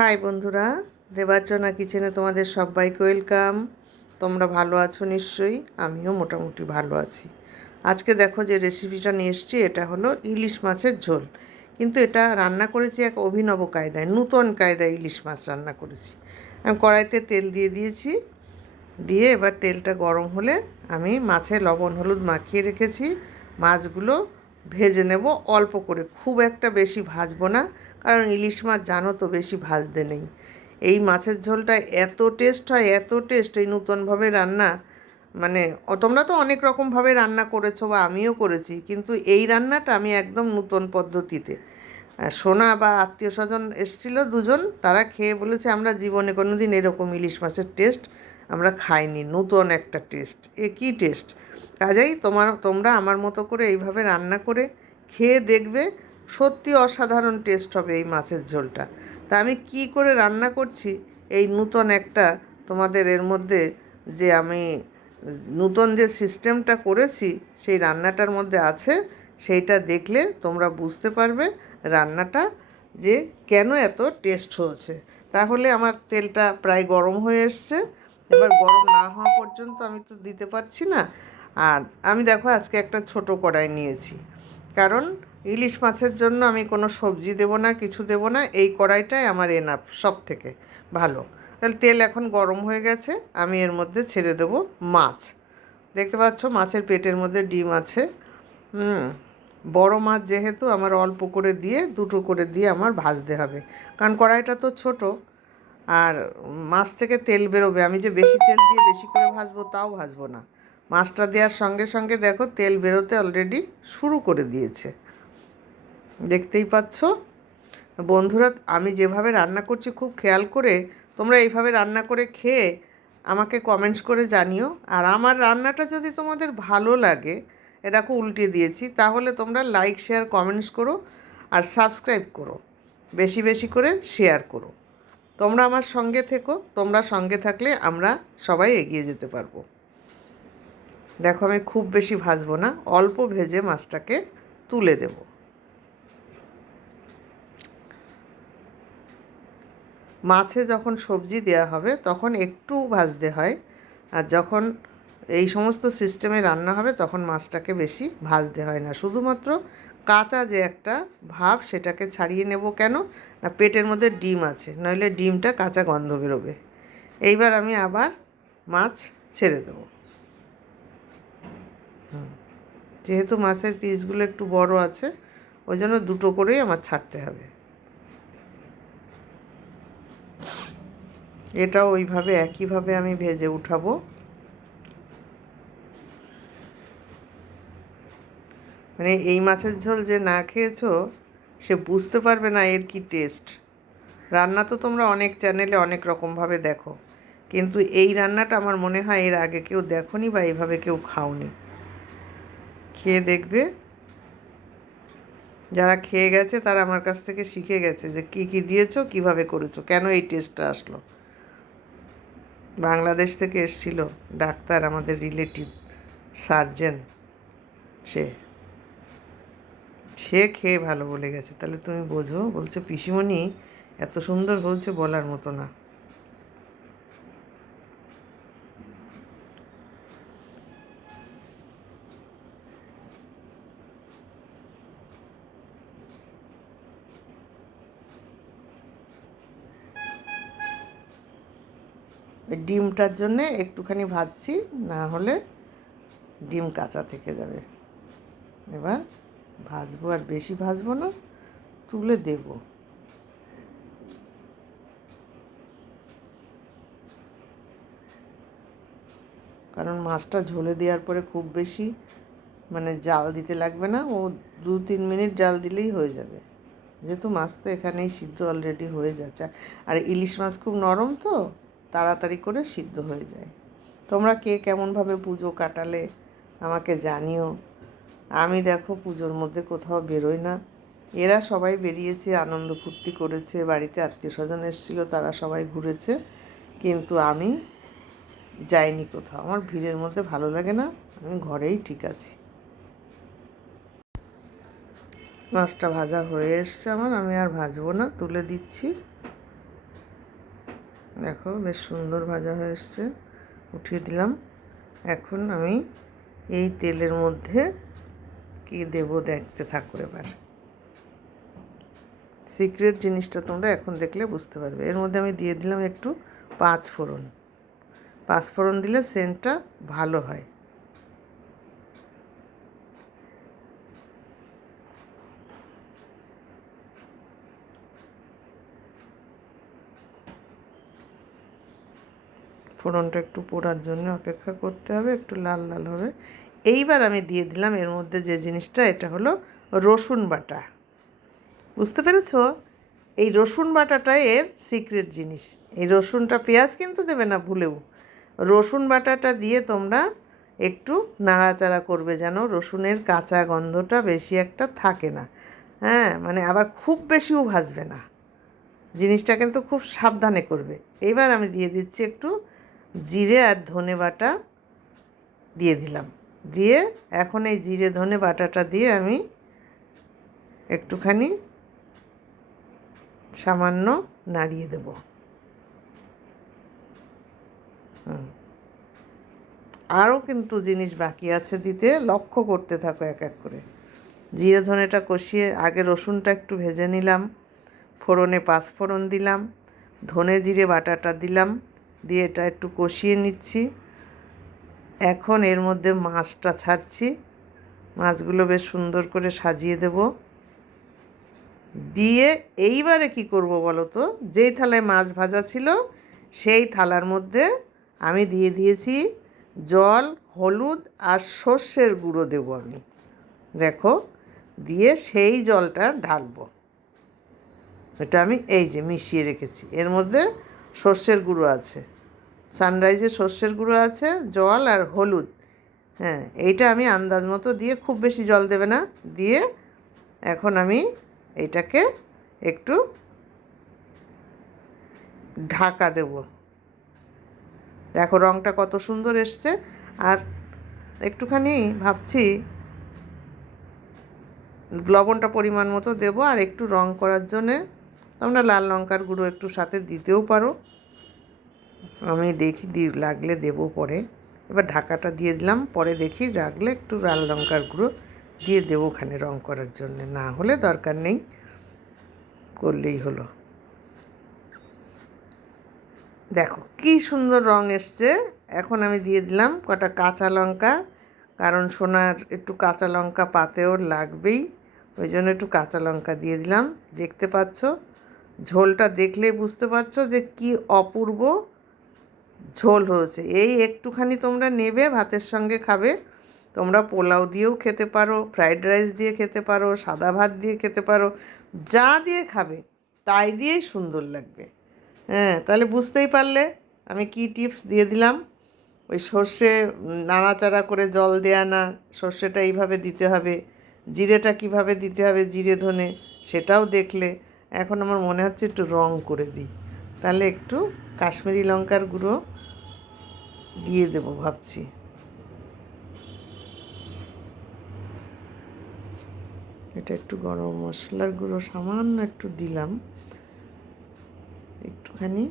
High বন্ধুরা, দেবার্চনা কিচেনে তোমাদের সবাইকে ওয়েলকাম। তোমরা ভালো আছো নিশ্চয়ই, আমিও মোটামুটি ভালো আছি। আজকে দেখো যে রেসিপিটা নিয়ে এসেছি, এটা হলো ইলিশ মাছের ঝোল। কিন্তু এটা রান্না করেছি এক অভিনব কায়দায়, নূতন কায়দায় ইলিশ মাছ রান্না করেছি। আমি কড়াইতে তেল দিয়ে দিয়েছি, দিয়ে এবার তেলটা গরম হলে আমি মাছে লবণ হলুদ মাখিয়ে রেখেছি মাছগুলো ভেজে নেব অল্প করে, খুব একটা বেশি ভাজবো না, কারণ ইলিশ মাছ জানো তো বেশি ভাজতে নেই। এই মাছের ঝোলটা এত টেস্ট হয়, এত টেস্ট, এই নূতনভাবে রান্না, মানে তোমরা তো অনেক রকমভাবে রান্না করেছো বা আমিও করেছি, কিন্তু এই রান্নাটা আমি একদম নূতন পদ্ধতিতে। সোনা বা আত্মীয় স্বজন এসেছিলো দুজন, তারা খেয়ে বলেছে আমরা জীবনে কোনো দিন এরকম ইলিশ মাছের টেস্ট আমরা খাইনি, নূতন একটা টেস্ট, এ কী টেস্ট। কাজেই তোমরা আমার মতো করে এইভাবে রান্না করে খেয়ে দেখবে, সত্যি অসাধারণ টেস্ট হবে এই মাছের ঝোলটা। তা আমি কি করে রান্না করছি, এই নূতন একটা তোমাদের এর মধ্যে যে আমি নূতন যে সিস্টেমটা করেছি সেই রান্নাটার মধ্যে আছে, সেইটা দেখলে তোমরা বুঝতে পারবে রান্নাটা যে কেন এত টেস্ট হয়েছে। তাহলে আমার তেলটা প্রায় গরম হয়ে এসছে, এবার গরম না হওয়া পর্যন্ত আমি তো দিতে পারছি না। আর আমি দেখো আজকে একটা ছোট কড়াই নিয়েছি, কারণ ইলিশ মাছের জন্য আমি কোনো সবজি দেবো না, কিছু দেবো না, এই কড়াইটাই আমার এনাফ, সব থেকে ভালো। তাহলে তেল এখন গরম হয়ে গেছে, আমি এর মধ্যে ছেড়ে দেবো মাছ। দেখতে পাচ্ছ মাছের পেটের মধ্যে ডিম আছে। বড় মাছ যেহেতু আমার অল্প করে দিয়ে, দুটো করে দিয়ে আমার ভাজতে হবে, কারণ কড়াইটা তো ছোট, আর মাছ থেকে তেল বেরোবে। আমি যে বেশি তেল দিয়ে বেশি করে ভাজবো তাও ভাজবো না। মাছটা দেওয়ার সঙ্গে সঙ্গে দেখো তেল বেরোতে অলরেডি শুরু করে দিয়েছে, দেখতেই পাচ্ছ। বন্ধুরা, আমি যেভাবে রান্না করছি খুব খেয়াল করে তোমরা এইভাবে রান্না করে খেয়ে আমাকে কমেন্টস করে জানিও। আর আমার রান্নাটা যদি তোমাদের ভালো লাগে, এ দেখো উল্টে দিয়েছি, তাহলে তোমরা লাইক শেয়ার কমেন্টস করো আর সাবস্ক্রাইব করো, বেশি বেশি করে শেয়ার করো। তোমরা আমার সঙ্গে থেকো, তোমরা সঙ্গে থাকলে আমরা সবাই এগিয়ে যেতে পারবো। দেখো আমি খুব বেশি ভাজবো না, অল্প ভেজে মাছটাকে তুলে দেব। মাছে যখন সবজি দেওয়া হবে তখন একটু ভাজতে হয়, আর যখন এই সমস্ত সিস্টেমে রান্না হবে তখন মাছটাকে বেশি ভাজতে হয় না। শুধুমাত্র কাঁচা যে একটা ভাব সেটাকে ছাড়িয়ে নেব। কেন না, পেটের মধ্যে ডিম আছে, নইলে ডিমটা কাঁচা গন্ধ বেরোবে। এইবার আমি আবার মাছ ছেড়ে দেবো। যেহেতু মাছের পিসগুলো একটু বড় আছে, ওই জন্য দুটো করেই আমার ছাড়তে হবে। এটাও ওইভাবে একইভাবে আমি ভেজে উঠাবো। মানে এই মাছের ঝোল যে না খেয়েছো সে বুঝতে পারবে না এর কি টেস্ট। রান্না তো তোমরা অনেক চ্যানেলে অনেক রকমভাবে দেখো, কিন্তু এই রান্নাটা আমার মনে হয় এর আগে কেউ দেখোনি বা এইভাবে কেউ খাওনি। খেয়ে দেখবে, যারা খেয়ে গেছে তারা আমার কাছ থেকে শিখে গেছে যে কী কী দিয়েছো, কীভাবে করেছো, কেন এই টেস্টটা আসলো। বাংলাদেশ থেকে এসেছিল ডাক্তার, আমাদের রিলেটিভ সার্জেন, সে সে খেয়ে ভালো বলে গেছে। তাহলে তুমি বোঝো, বলছে পিসিমণি এত সুন্দর বলছে, বলার মতো না। ডিমটার জন্যে একটুখানি ভাজছি, না হলে ডিম কাঁচা থেকে যাবে। এবার ভাজবো, আর বেশি ভাজবো না, তুলে দেব। কারণ মাছটা ঝোলে দেওয়ার পরে খুব বেশি মানে জাল দিতে লাগবে না, ও 2-3 মিনিট জাল দিলেই হয়ে যাবে, যেহেতু মাছ তো এখানেই সিদ্ধ অলরেডি হয়ে যাচ্ছে। আর ইলিশ মাছ খুব নরম তো, তাড়াতাড়ি করে সিদ্ধ হয়ে যায়। তোমরা কে কেমনভাবে পুজো কাটালে আমাকে জানিও। আমি দেখো পুজোর মধ্যে কোথাও বেরোই না। এরা সবাই বেরিয়েছে, আনন্দ ফুর্তি করেছে, বাড়িতে আত্মীয় স্বজন এসেছিলো, তারা সবাই ঘুরেছে, কিন্তু আমি যাইনি কোথাও। আমার ভিড়ের মধ্যে ভালো লাগে না, আমি ঘরেই ঠিক আছি। মাছটা ভাজা হয়ে এসছে আমার, আমি আর ভাজবো না, তুলে দিচ্ছি। দেখো বেশ সুন্দর ভাজা হয়ে এসছে, উঠিয়ে দিলাম। এখন আমি এই তেলের মধ্যে কি দেবো দেখতে থাকো। এবার সিক্রেট জিনিসটা তোমরা এখন দেখলে বুঝতে পারবে। এর মধ্যে আমি দিয়ে দিলাম একটু পাঁচফোড়ন। পাঁচফোড়ন দিলে সেন্টটা ভালো হয়। ফোড়নটা একটু পোড়ার জন্য অপেক্ষা করতে হবে, একটু লাল লাল হবে। এইবার আমি দিয়ে দিলাম এর মধ্যে যে জিনিসটা, এটা হলো রসুন বাটা। বুঝতে পেরেছ? এই রসুন বাটাটাই এর সিক্রেট জিনিস। এই রসুনটা, পেঁয়াজ কিন্তু দেবে না ভুলেও। রসুন বাটাটা দিয়ে তোমরা একটু নাড়াচাড়া করবে, যেন রসুনের কাঁচা গন্ধটা বেশি একটা থাকে না। হ্যাঁ, মানে আবার খুব বেশিও ভাজবে না, জিনিসটা কিন্তু খুব সাবধানে করবে। এবার আমি দিয়ে দিচ্ছি একটু জিরে আর ধনে বাটা দিয়ে দিলাম। দিয়ে এখন এই জিরে ধনে বাটাটা দিয়ে আমি একটুখানি সামান্য নাড়িয়ে দেব। আরও কিন্তু জিনিস বাকি আছে দিতে, লক্ষ্য করতে থাকো এক এক করে। জিরে ধনেটা কষিয়ে আগে রসুনটা একটু ভেজে নিলাম, ফোড়নে পাঁচফোড়ন দিলাম, ধনে জিরে বাটাটা দিলাম, দিয়ে এটা একটু কষিয়ে নিচ্ছি। এখন এর মধ্যে মাছটা ছাড়ছি। মাছগুলো বেশ সুন্দর করে সাজিয়ে দেব। দিয়ে এইবারে কি করব বলো তো, যেই থালায় মাছ ভাজা ছিল সেই থালার মধ্যে আমি দিয়ে দিয়েছি জল, হলুদ আর সর্ষের গুঁড়ো দেবো আমি। দেখো, দিয়ে সেই জলটা ঢালবো। এটা আমি এই যে মিশিয়ে রেখেছি, এর মধ্যে সর্ষের গুঁড়ো আছে, সানরাইজের সর্ষের গুঁড়ো আছে, জল আর হলুদ। হ্যাঁ, এইটা আমি আন্দাজ মতো দিয়ে, খুব বেশি জল দেবে না, দিয়ে এখন আমি এটাকে একটু ঢাকা দেব। দেখো রঙটা কত সুন্দর এসছে। আর একটুখানি ভাবছি লবণটা পরিমাণ মতো দেবো, আর একটু রং করার জন্যে তোমরা লাল লঙ্কার গুঁড়ো একটু সাথে দিতেও পারো। আমি দেখি লাগলে দেবো পরে। এবার ঢাকাটা দিয়ে দিলাম, পরে দেখি লাগলে একটু লাল লঙ্কার গুঁড়ো দিয়ে দেবো ওখানে রং করার জন্যে, না হলে দরকার নেই, করলেই হলো। দেখো কি সুন্দর রং এসছে। এখন আমি দিয়ে দিলাম কটা কাঁচা লঙ্কা, কারণ সোনার একটু কাঁচা লঙ্কা পাতেও লাগবেই, ওই জন্য একটু কাঁচা লঙ্কা দিয়ে দিলাম। দেখতে পাচ্ছ, ঝোলটা দেখলে বুঝতে পারছো যে কি অপূর্ব ঝোল হয়েছে। এই একটুখানি তোমরা নেবে, ভাতের সঙ্গে খাবে। তোমরা পোলাও দিয়েও খেতে পারো, ফ্রাইড রাইস দিয়ে খেতে পারো, সাদা ভাত দিয়ে খেতে পারো, যা দিয়ে খাবে তাই দিয়েই সুন্দর লাগবে। হ্যাঁ, তাহলে বুঝতেই পারলে আমি কি টিপস দিয়ে দিলাম। ওই সর্ষে নাড়াচাড়া করে জল দেয়া না, সর্ষেটা এইভাবে দিতে হবে, জিরেটা কিভাবে দিতে হবে, জিরে ধনে, সেটাও দেখলে। এখন আমার মনে হচ্ছে একটু রং করে দিই, তাহলে একটু কাশ্মীরি লঙ্কার গুঁড়ো দিয়ে দেবো ভাবছি। এটা একটু গরম মশলার গুঁড়ো সামান্য একটু দিলাম, একটুখানি।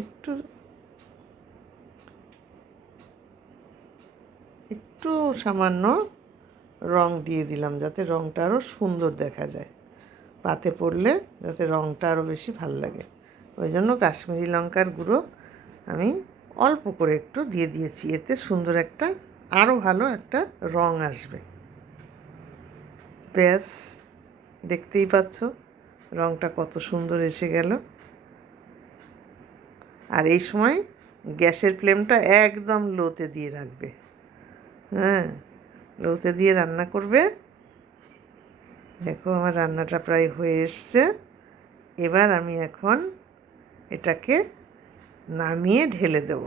একটু একটু সামান্য রং দিয়ে দিলাম, যাতে রংটা আরও সুন্দর দেখা যায়, পাতে পড়লে যাতে রংটা আরও বেশি ভালো লাগে। ওই জন্য কাশ্মীরি লঙ্কার গুঁড়ো আমি অল্প করে একটু দিয়ে দিয়েছি, এতে সুন্দর একটা, আরও ভালো একটা রং আসবে। ব্যাস, দেখতেই পাচ্ছ রংটা কত সুন্দর এসে গেল। আর এই সময় গ্যাসের ফ্লেমটা একদম লোতে দিয়ে রাখবে। হ্যাঁ, লোতে দিয়ে রান্না করবে। দেখো আমার রান্নাটা প্রায় হয়ে এসছে। এবার আমি এখন এটাকে নামিয়ে ঢেলে দেব।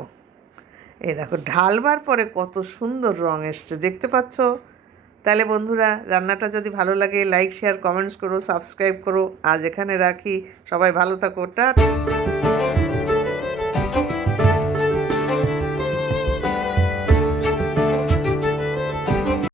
এই দেখো ঢালবার পরে কত সুন্দর রং এসছে, দেখতে পাচ্ছ? তাহলে বন্ধুরা, রান্নাটা যদি ভালো লাগে লাইক শেয়ার কমেন্টস করো, সাবস্ক্রাইব করো। আজ এখানে রাখি, সবাই ভালো থাকো, টাটা।